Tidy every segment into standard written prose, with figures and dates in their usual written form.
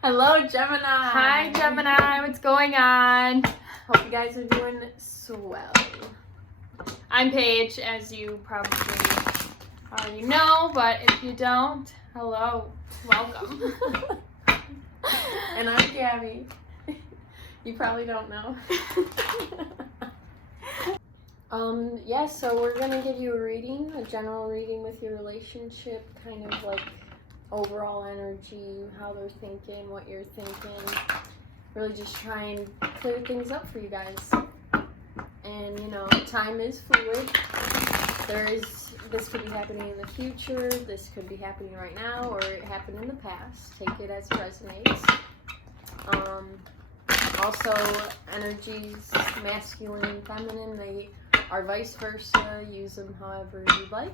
Hello, Gemini. Hi, Gemini. What's going on? Hope you guys are doing swell. I'm Paige, as you probably already know, but if you don't, hello. Welcome. And I'm Gabby. You probably don't know. So we're going to give you a reading, a general reading with your relationship, kind of like overall energy, how they're thinking, what you're thinking. Really just try and clear things up for you guys. And, you know, time is fluid. This could be happening in the future, this could be happening right now, or it happened in the past. Take it as it resonates. Also, energies, masculine and feminine, they are vice versa. Use them however you like.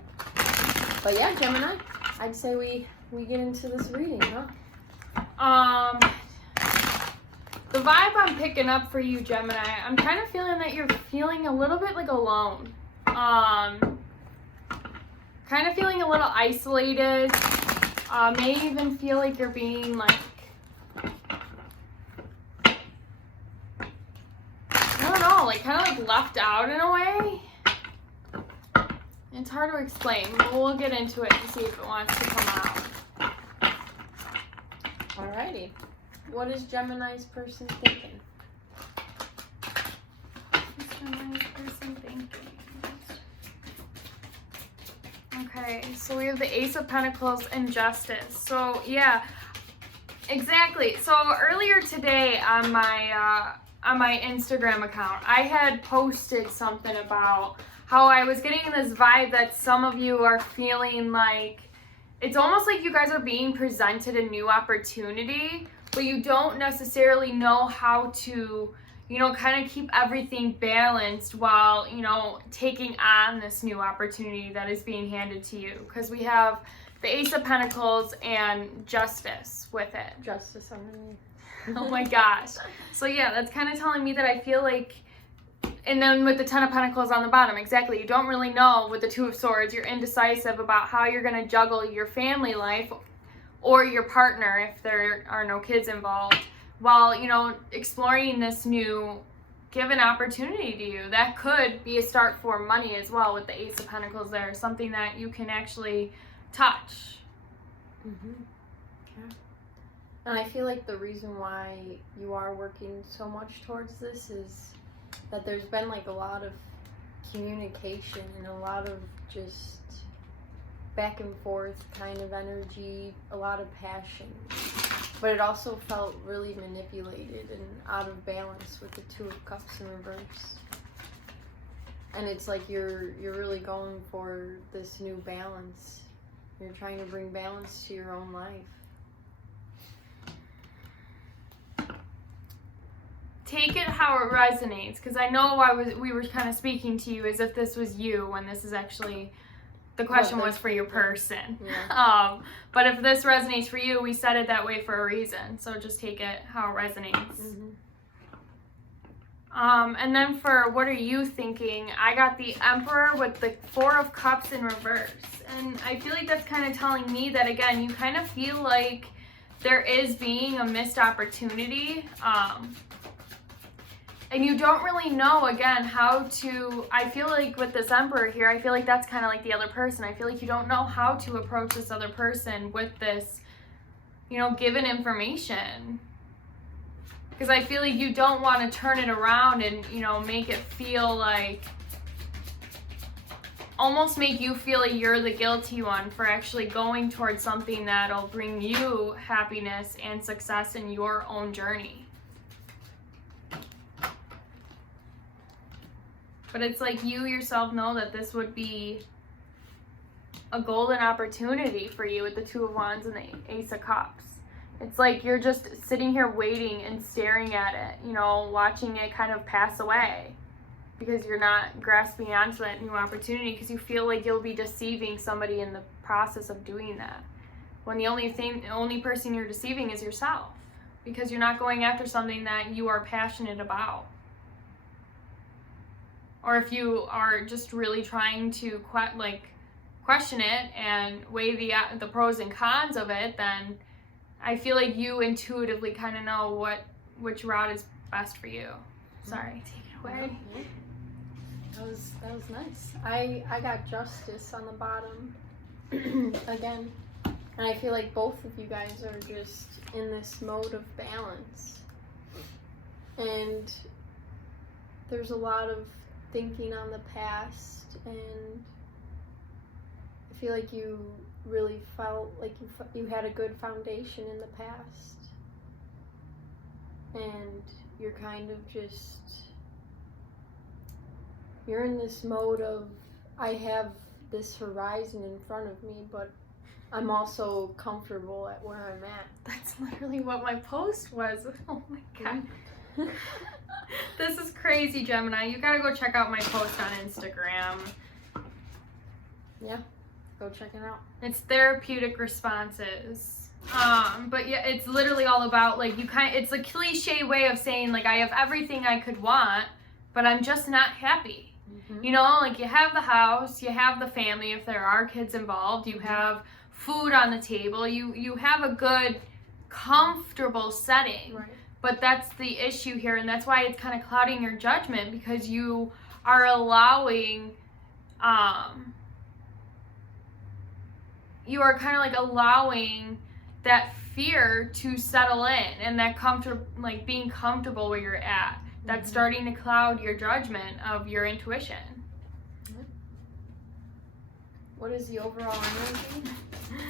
But yeah, Gemini, I'd say we get into this reading, huh? The vibe I'm picking up for you, Gemini, I'm kind of feeling that you're feeling a little bit like alone. Kind of feeling a little isolated. May even feel like you're being like, I don't know, like kind of like left out in a way. It's hard to explain, but we'll get into it and see if it wants to come out. Alrighty. What is Gemini's person thinking? What's Gemini's person thinking? Okay, so we have the Ace of Pentacles and Justice. So yeah, exactly. So earlier today on my Instagram account, I had posted something about how I was getting this vibe that some of you are feeling like it's almost like you guys are being presented a new opportunity, but you don't necessarily know how to, you know, kind of keep everything balanced while, you know, taking on this new opportunity that is being handed to you. Because we have the Ace of Pentacles and Justice with it. Justice underneath. Oh my gosh. So yeah, that's kind of telling me that I feel like, and then with the Ten of Pentacles on the bottom, exactly, you don't really know with the Two of Swords, you're indecisive about how you're going to juggle your family life or your partner if there are no kids involved, while, you know, exploring this new given opportunity to you. That could be a start for money as well with the Ace of Pentacles there, something that you can actually touch. Mm-hmm. Yeah. And I feel like the reason why you are working so much towards this is that there's been like a lot of communication and a lot of just back and forth kind of energy, a lot of passion. But it also felt really manipulated and out of balance with the Two of Cups in reverse. And it's like you're really going for this new balance. You're trying to bring balance to your own life. Take it how it resonates, because I know we were kind of speaking to you as if this was you when this is actually, the question was for your person. Yeah. But if this resonates for you, we said it that way for a reason, so just take it how it resonates. Mm-hmm. And then for what are you thinking, I got the Emperor with the Four of Cups in reverse, and I feel like that's kind of telling me that, again, you kind of feel like there is being a missed opportunity, and you don't really know, again, how to, I feel like with this Emperor here, I feel like that's kind of like the other person. I feel like you don't know how to approach this other person with this, you know, given information. Because I feel like you don't want to turn it around and, you know, make it feel like, almost make you feel like you're the guilty one for actually going towards something that'll bring you happiness and success in your own journey. But it's like you yourself know that this would be a golden opportunity for you with the Two of Wands and the Ace of Cups. It's like you're just sitting here waiting and staring at it, you know, watching it kind of pass away because you're not grasping onto that new opportunity because you feel like you'll be deceiving somebody in the process of doing that. When the only person you're deceiving is yourself, because you're not going after something that you are passionate about. Or if you are just really trying to question it and weigh the pros and cons of it, then I feel like you intuitively kind of know which route is best for you. Sorry, take it away. That was nice. I got justice on the bottom again, and I feel like both of you guys are just in this mode of balance, and there's a lot of thinking on the past, and I feel like you really felt like you had a good foundation in the past, and you're kind of just, you're in this mode of, I have this horizon in front of me, but I'm also comfortable at where I'm at. That's literally what my post was. Oh my god. This is crazy, Gemini. You gotta go check out my post on Instagram. Yeah, go check it out. It's therapeutic responses. But yeah, it's literally all about, like, it's a cliche way of saying, like, I have everything I could want, but I'm just not happy. You know, like, you have the house, you have the family, if there are kids involved, you have food on the table, you have a good, comfortable setting. Right. But that's the issue here, and that's why it's kind of clouding your judgment, because you are allowing, you are kind of like allowing that fear to settle in, and that like being comfortable where you're at. That's starting to cloud your judgment of your intuition. What is the overall energy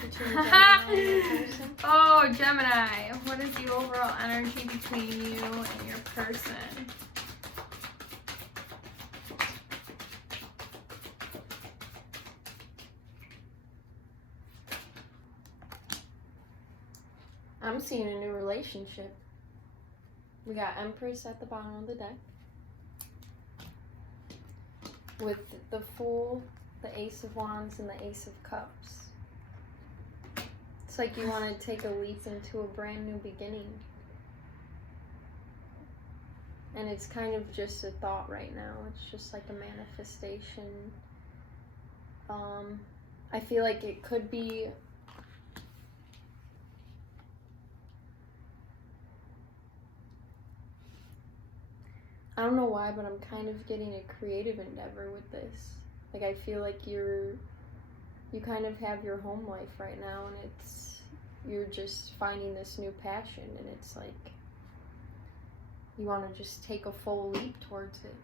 between Gemini and your person? Oh, Gemini, what is the overall energy between you and your person? I'm seeing a new relationship. We got Empress at the bottom of the deck, with the Fool, the Ace of Wands, and the Ace of Cups. It's like you want to take a leap into a brand new beginning. And it's kind of just a thought right now. It's just like a manifestation. I feel like it could be I don't know why, but I'm kind of getting a creative endeavor with this. Like, I feel like you kind of have your home life right now, and you're just finding this new passion, and it's like you want to just take a full leap towards it.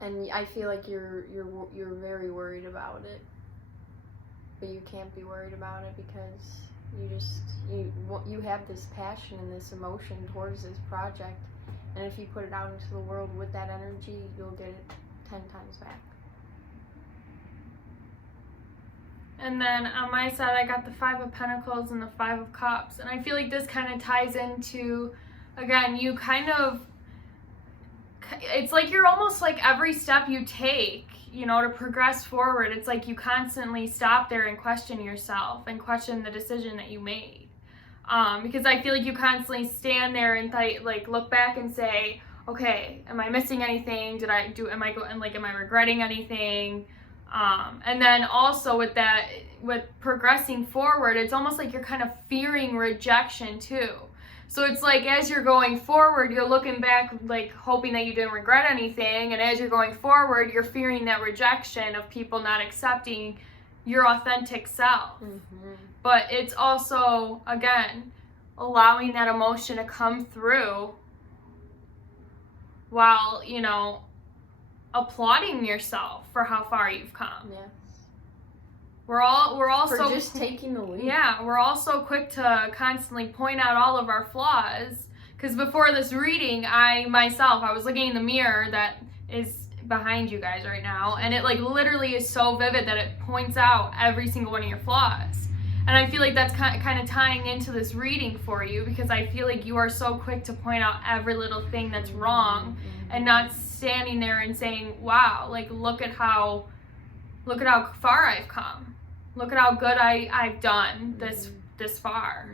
And I feel like you're very worried about it, but you can't be worried about it because you have this passion and this emotion towards this project, and if you put it out into the world with that energy, you'll get it 10 times back. And then on my side, I got the Five of Pentacles and the Five of Cups, and I feel like this kind of ties into, again, you kind of, it's like you're almost like every step you take, you know, to progress forward, it's like you constantly stop there and question yourself and question the decision that you made. Because I feel like you constantly stand there and like look back and say, okay, am I missing anything? Am I regretting anything? And then also with progressing forward, it's almost like you're kind of fearing rejection too. So it's like as you're going forward, you're looking back, like hoping that you didn't regret anything. And as you're going forward, you're fearing that rejection of people not accepting your authentic self. But it's also, again, allowing that emotion to come through while, you know, applauding yourself for how far you've come. Yes. We're all for so just taking the leap. Yeah, we're all so quick to constantly point out all of our flaws. Because before this reading, I was looking in the mirror that is behind you guys right now, and it like literally is so vivid that it points out every single one of your flaws. And I feel like that's kind of tying into this reading for you, because I feel like you are so quick to point out every little thing that's wrong, and not standing there and saying, wow, like look at how far I've come. Look at how good I've done this far.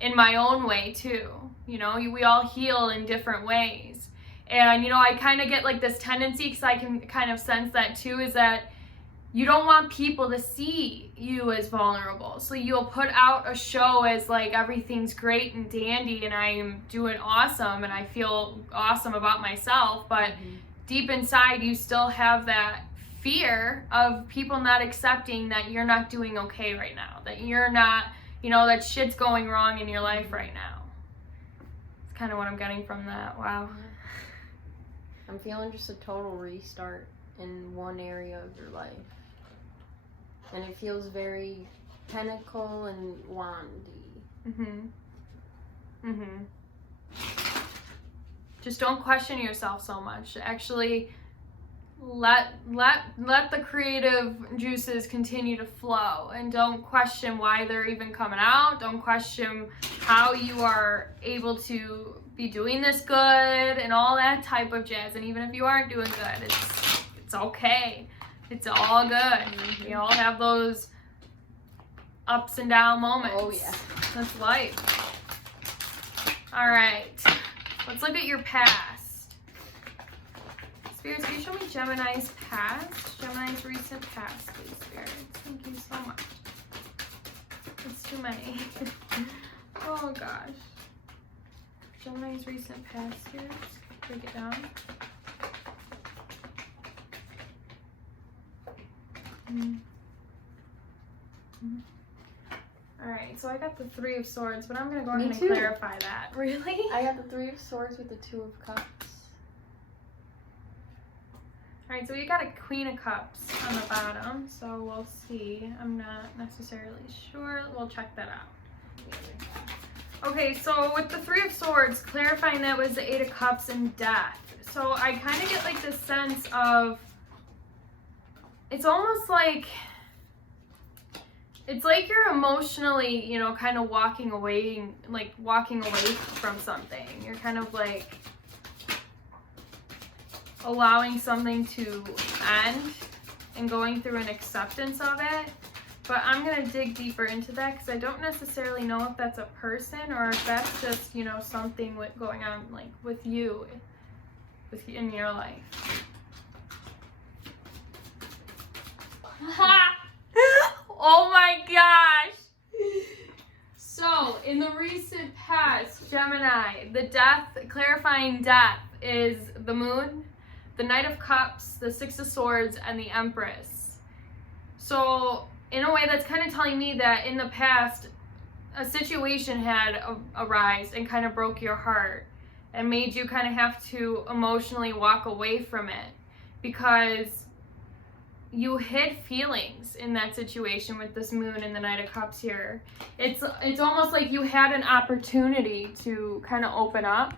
In my own way too. You know, we all heal in different ways. And, you know, I kind of get like this tendency, because I can kind of sense that too, is that you don't want people to see you as vulnerable. So you'll put out a show as like everything's great and dandy and I'm doing awesome and I feel awesome about myself, but deep inside you still have that fear of people not accepting that you're not doing okay right now, that you're not, that shit's going wrong in your life right now. It's kind of what I'm getting from that. Wow. I'm feeling just a total restart in one area of your life. And it feels very pentacle and wandy. Just don't question yourself so much. Actually, let the creative juices continue to flow, and don't question why they're even coming out. Don't question how you are able to be doing this good and all that type of jazz. And even if you aren't doing good, it's okay. It's all good. We all have those ups and down moments. Oh yeah. That's life. All right. Let's look at your past. Spirits, can you show me Gemini's past? Gemini's recent past, please, Spirits. Thank you so much. It's too many. Oh gosh. Gemini's recent past, Spirits. Break it down. Alright, so I got the Three of Swords, but I'm going to go ahead and clarify that. Really? I got the Three of Swords with the Two of Cups. Alright, so we got a Queen of Cups on the bottom, so we'll see. I'm not necessarily sure. We'll check that out. Okay, so with the Three of Swords, clarifying that was the Eight of Cups and Death. So I kind of get like this sense of, it's almost like, it's like you're emotionally, kind of walking away from something. You're kind of like allowing something to end and going through an acceptance of it. But I'm going to dig deeper into that because I don't necessarily know if that's a person or if that's just, something going on like with you in your life. Oh my gosh! So, in the recent past, Gemini, the death, clarifying death is the Moon, the Knight of Cups, the Six of Swords, and the Empress. So, in a way, that's kind of telling me that in the past, a situation had arisen and kind of broke your heart and made you kind of have to emotionally walk away from it because you hid feelings in that situation with this Moon and the Knight of Cups here. It's almost like you had an opportunity to kind of open up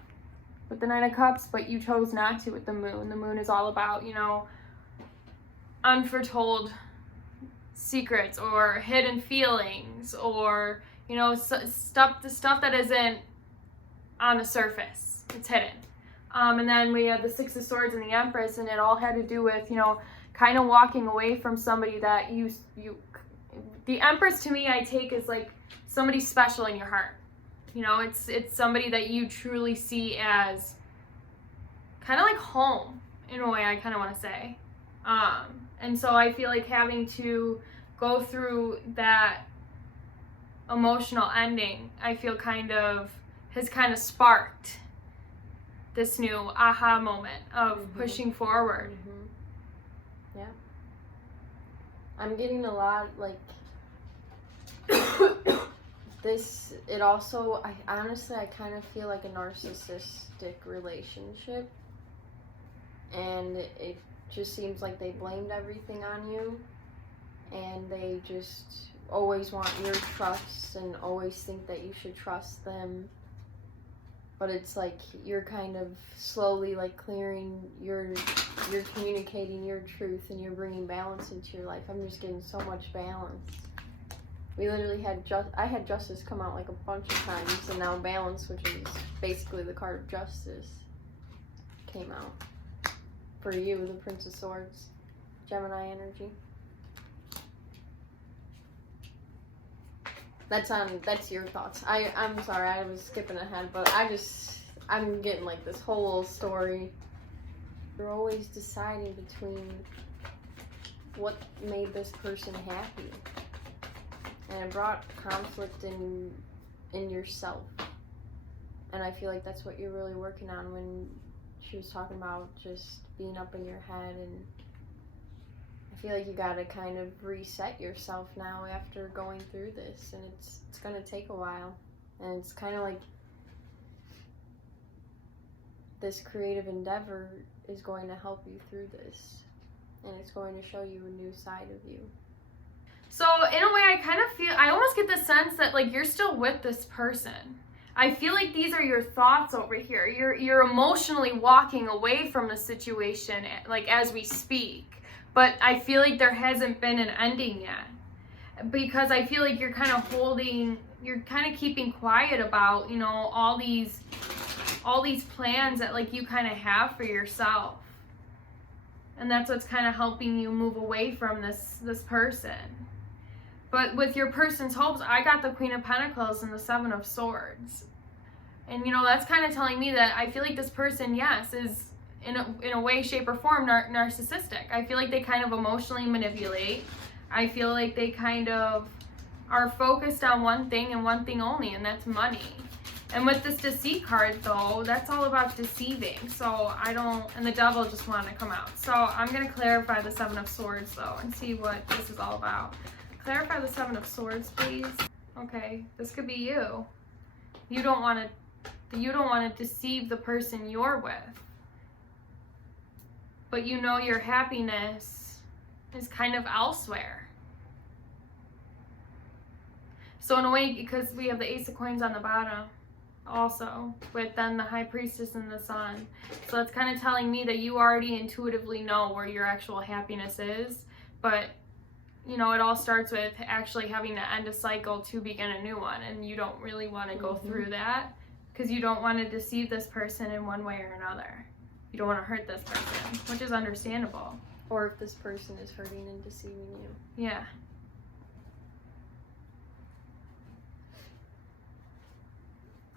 with the Knight of Cups, but you chose not to with the Moon. The Moon is all about, unforetold secrets or hidden feelings or, stuff that isn't on the surface. It's hidden. And then we have the Six of Swords and the Empress, and it all had to do with, kind of walking away from somebody that the Empress to me I take as like somebody special in your heart. It's somebody that you truly see as kind of like home in a way, I kind of want to say. And so I feel like having to go through that emotional ending, I feel has kind of sparked this new aha moment of pushing forward. Yeah. I'm getting a lot like this. It also, I kind of feel like a narcissistic relationship, and it just seems like they blamed everything on you, and they just always want your trust and always think that you should trust them. But it's like you're kind of slowly like clearing you're communicating your truth and you're bringing balance into your life. I'm just getting so much balance. We literally I had justice come out like a bunch of times, and now balance, which is basically the card of justice, came out for you, the Prince of Swords, Gemini energy. That's your thoughts. I'm sorry, I was skipping ahead, but I'm getting like this whole story. You're always deciding between what made this person happy. And it brought conflict in yourself. And I feel like that's what you're really working on when she was talking about just being up in your head. And I feel like you gotta kind of reset yourself now after going through this. And it's gonna take a while. And it's kind of like this creative endeavor is going to help you through this. And it's going to show you a new side of you. So in a way, I almost get the sense that like you're still with this person. I feel like these are your thoughts over here. You're emotionally walking away from the situation, like as we speak. But I feel like there hasn't been an ending yet, because I feel like you're kind of keeping quiet about, you know, all these plans that like you kind of have for yourself. And that's what's kind of helping you move away from this person. But with your person's hopes, I got the Queen of Pentacles and the Seven of Swords. And, you know, that's kind of telling me that I feel like this person, yes, is in a way, shape, or form narcissistic. I feel like they kind of emotionally manipulate. I feel like they kind of are focused on one thing and one thing only, and that's money. And with this Deceit card, though, that's all about deceiving. So and the Devil just wanted to come out. So I'm going to clarify the Seven of Swords, though, and see what this is all about. Clarify the Seven of Swords, please. Okay, this could be you. You don't want to deceive the person you're with. But you know your happiness is kind of elsewhere. So in a way, because we have the Ace of Coins on the bottom also, with then the High Priestess and the Sun. So that's kind of telling me that you already intuitively know where your actual happiness is. But you know, it all starts with actually having to end a cycle to begin a new one, and you don't really want to go through that because you don't want to deceive this person in one way or another. You don't want to hurt this person, which is understandable. Or if this person is hurting and deceiving you. Yeah.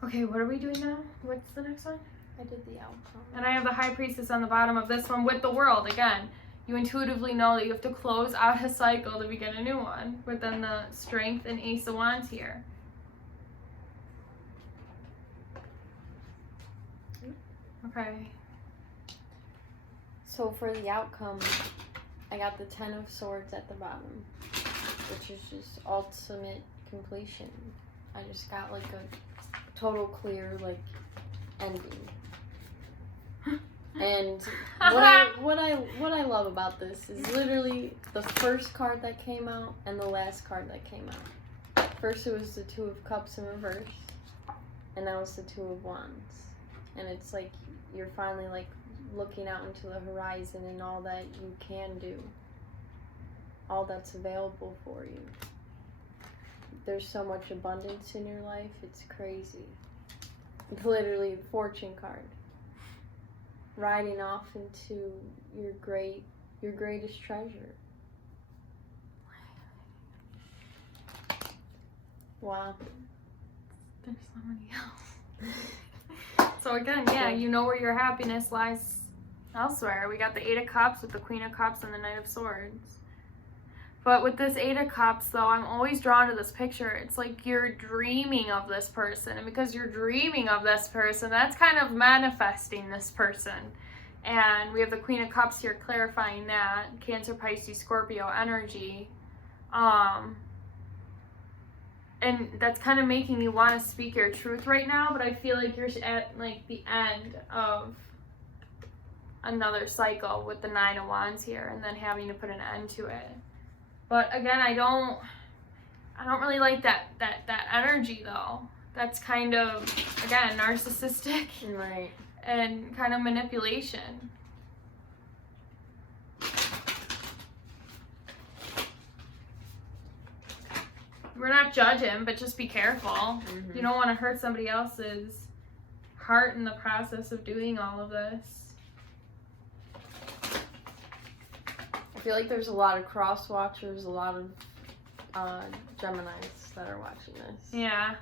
Okay, what are we doing now? What's the next one? I did the outcome. And I have the High Priestess on the bottom of this one with the World again. You intuitively know that you have to close out a cycle to begin a new one. But then the Strength and Ace of Wands here. Okay. So for the outcome, I got the Ten of Swords at the bottom, which is just ultimate completion. I just got like a total clear like ending. And what I love about this is literally the first card that came out and the last card that came out. First it was the Two of Cups in reverse, and now it's the Two of Wands. And it's like you're finally like looking out into the horizon and all that you can do, all that's available for you. There's so much abundance in your life, it's crazy. Literally the Fortune card. Riding off into your greatest treasure. Wow. There's somebody else. So again, yeah, you know where your happiness lies elsewhere. We got the Eight of Cups with the Queen of Cups and the Knight of Swords. But with this Eight of Cups, though, I'm always drawn to this picture. It's like you're dreaming of this person. And because you're dreaming of this person, that's kind of manifesting this person. And we have the Queen of Cups here clarifying that. Cancer, Pisces, Scorpio energy. And that's kind of making you want to speak your truth right now. But I feel like you're at like the end of another cycle with the Nine of Wands here. And then having to put an end to it. But again, I don't really like that energy though. That's kind of, again, narcissistic. Right. And kind of manipulation. We're not judging, but just be careful. Mm-hmm. You don't want to hurt somebody else's heart in the process of doing all of this. I feel like there's a lot of cross watchers, a lot of Geminis that are watching this. Yeah.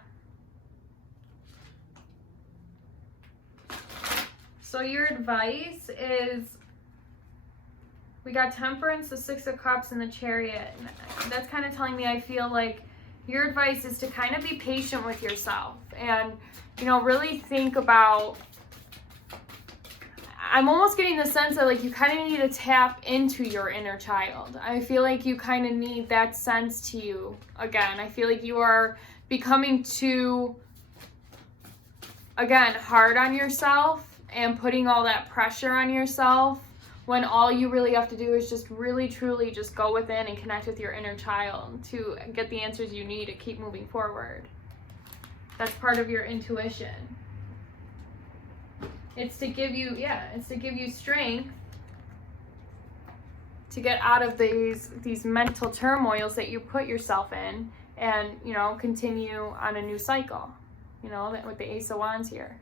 So your advice is We got Temperance, the Six of Cups, and the Chariot. And that's kind of telling me, I feel like your advice is to kind of be patient with yourself and, you know, really think about, I'm almost getting the sense that like you kind of need to tap into your inner child. I feel like you kind of need that sense to you again. I feel like you are becoming too, again, hard on yourself and putting all that pressure on yourself, when all you really have to do is just really truly just go within and connect with your inner child to get the answers you need to keep moving forward. That's part of your intuition. It's to give you, it's to give you strength to get out of these mental turmoils that you put yourself in and, you know, continue on a new cycle, you know, with the Ace of Wands here.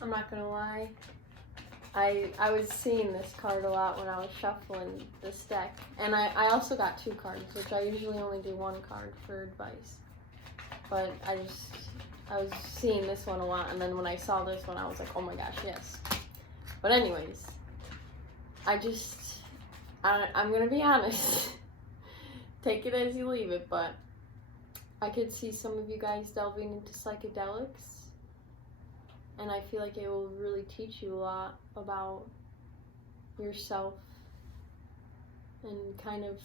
I'm not gonna lie, I was seeing this card a lot when I was shuffling this deck. And I also got 2 cards, which I usually only do 1 card for advice. But I was seeing this one a lot, and then when I saw this one, I was like, oh my gosh, yes. But anyways, I'm gonna be honest. Take it as you leave it, but I could see some of you guys delving into psychedelics. And I feel like it will really teach you a lot about yourself and kind of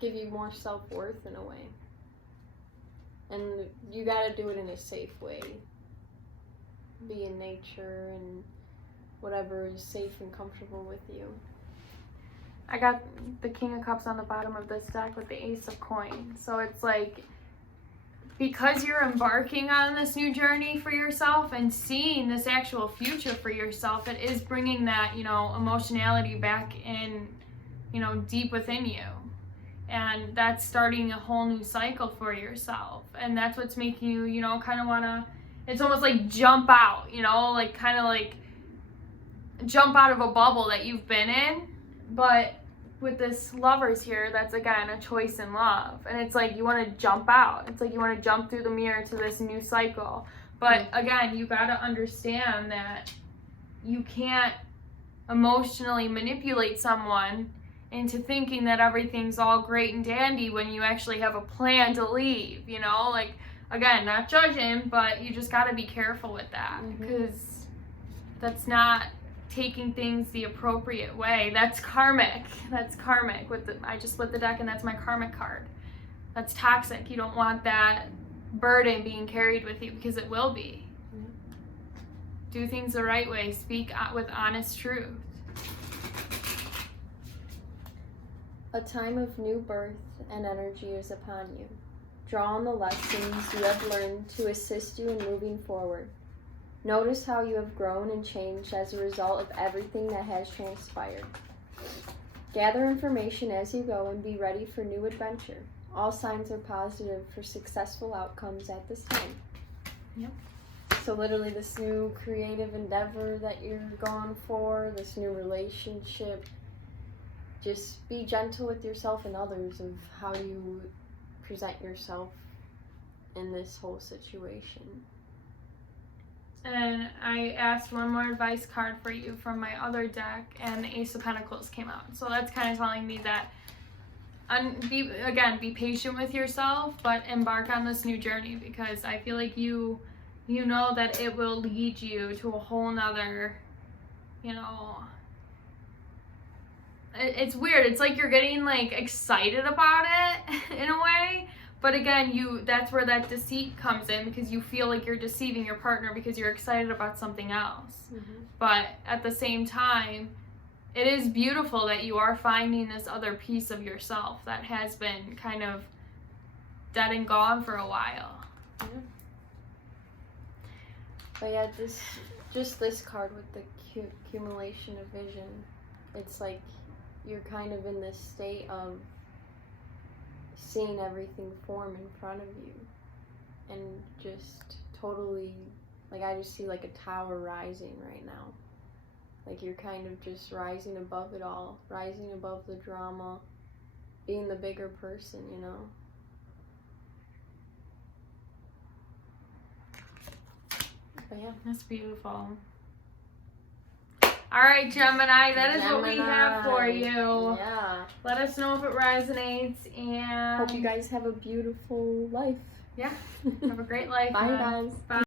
give you more self-worth in a way. And you gotta do it in a safe way. Be in nature and whatever is safe and comfortable with you. I got the King of Cups on the bottom of this deck with the Ace of Coins. So it's like, because you're embarking on this new journey for yourself and seeing this actual future for yourself, it is bringing that, you know, emotionality back in, you know, deep within you. And that's starting a whole new cycle for yourself. And that's what's making you, you know, kind of want to, it's almost like jump out, you know, like kind of like jump out of a bubble that you've been in. But with this Lovers here, that's again a choice in love. And it's like you want to jump out. It's like you want to jump through the mirror to this new cycle. But again, you got to understand that you can't emotionally manipulate someone into thinking that everything's all great and dandy when you actually have a plan to leave, you know? Like, again, not judging, but you just got to be careful with that, because that's not taking things the appropriate way. That's karmic. That's karmic. I just lit the deck and that's my karmic card. That's toxic. You don't want that burden being carried with you, because it will be. Do things the right way. Speak with honest truth. A time of new birth and energy is upon you. Draw on the lessons you have learned to assist you in moving forward. Notice how you have grown and changed as a result of everything that has transpired. Gather information as you go and be ready for new adventure. All signs are positive for successful outcomes at this time. Yep. So literally this new creative endeavor that you're going for, this new relationship, just be gentle with yourself and others of how you present yourself in this whole situation. And I asked one more advice card for you from my other deck, and the Ace of Pentacles came out. So that's kind of telling me that, be patient with yourself, but embark on this new journey, because I feel like you know that it will lead you to a whole nother, you know, it's weird. It's like you're getting like excited about it in a way. But again, that's where that deceit comes in, because you feel like you're deceiving your partner because you're excited about something else. But at the same time, it is beautiful that you are finding this other piece of yourself that has been kind of dead and gone for a while. But yeah, just this card with the accumulation of vision, it's like you're kind of in this state of seeing everything form in front of you, and just totally, like, I just see like a tower rising right now. Like you're kind of just rising above it all, rising above the drama, being the bigger person, you know? But yeah. That's beautiful. All right, Gemini, that is what we have for you. Yeah. Let us know if it resonates, and Hope you guys have a beautiful life. yeah, have a great life. Bye, man. guys. Bye.